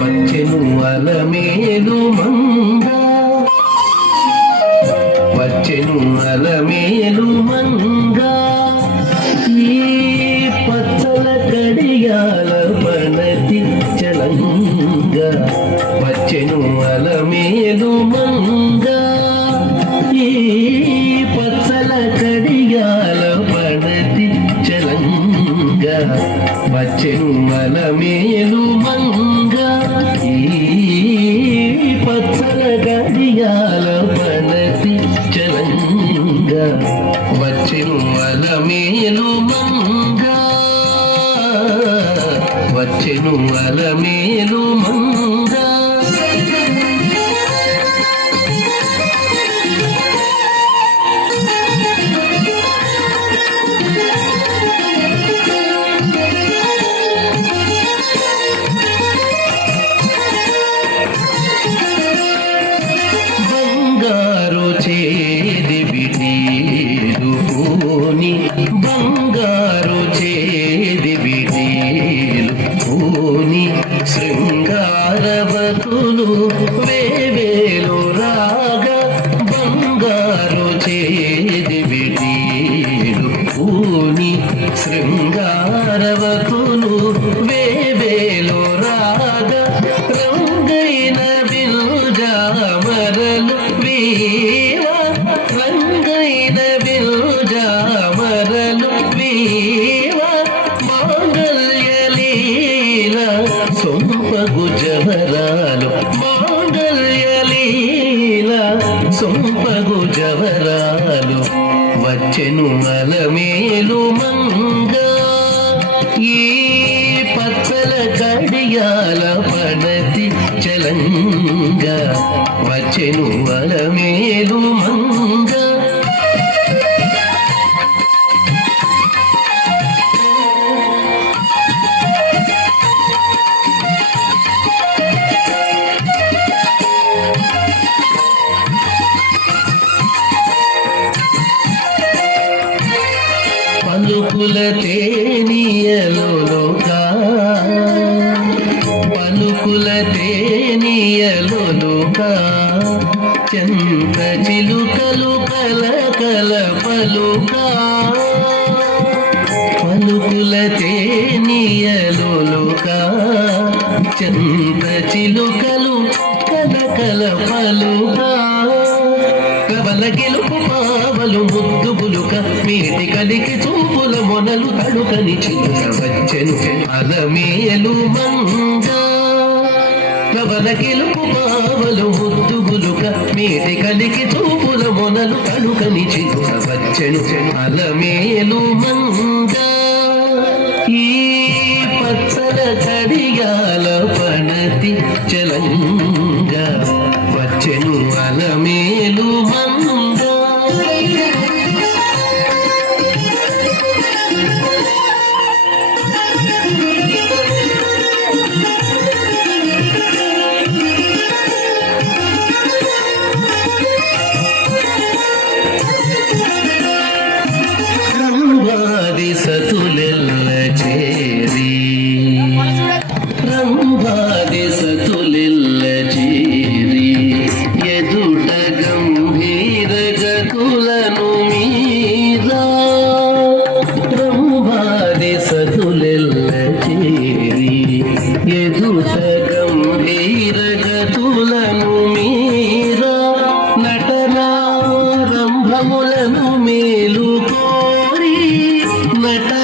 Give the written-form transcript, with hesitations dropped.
వచ్చెను అలమేలు మంగ, వచ్చెను అలమేలు మంగ, ఈ పచ్చల కడియాల పనతి చలంగ. వచ్చెను అలమేలు మంగ, ఈ పచ్చల కడియాల పనతి చలంగ. వచ్చెను అలమేలు మంగ, ఈ పచ్చల కడియాల పనతి చలంగ. వచ్చెను అలమేలు మంగ, వచ్చెను అలమేలు మంగ. బంగారు చేది విడీలుని, బంగారు చేది విడీలుని, శృంగారవతులు వేవేలు రాగా. బంగారు చేది విడీలుని, శృంగారవతులు వేవేలు రాగా. రంగైన విల్జామరలు వీవా, రంగైన విల్జామరలు వీవా. మాంగల్యలీల సొంపగు జవరాలు, మాంగల్యలీల సొంపగు జవరాలు. వచ్చెను అలమేలు మంగ, ఈ పచ్చల కడియాల పనతి చలంగ. వచ్చెను అలమేలు మంగ. పలుకుల తేనియలోగా, పలుకుల తేనియలోగా. చెంత చిలుకలు కలకల పలుకా, పలుకుల తేనియలోగా. చెంత చిలుకలు కలకల పలుకా. కవల గెలుపు పావలు ముద్దు పులుక, మేటి కలికి చూపుల మొనలు తడుకని చిలుక. వచ్చెను అలమేలు మంగ, కవల గెలుపు పావలు ముద్దు పులుక, మేటి కలికి చూపుల మొనలు తడుకని చిలుక. వచ్చెను అలమేలు మంగ, ఈ పచ్చల కడియాల పనతి చలంగ. వచ్చెను అలమేలు మంగ. రంభాది సతులెల్ల చేరి, రంభాది సతులెల్ల చేరి. ఎదుట గంభీర గతులను మీరా, రంభాది సతులెల్ల చేరి. ఎదుట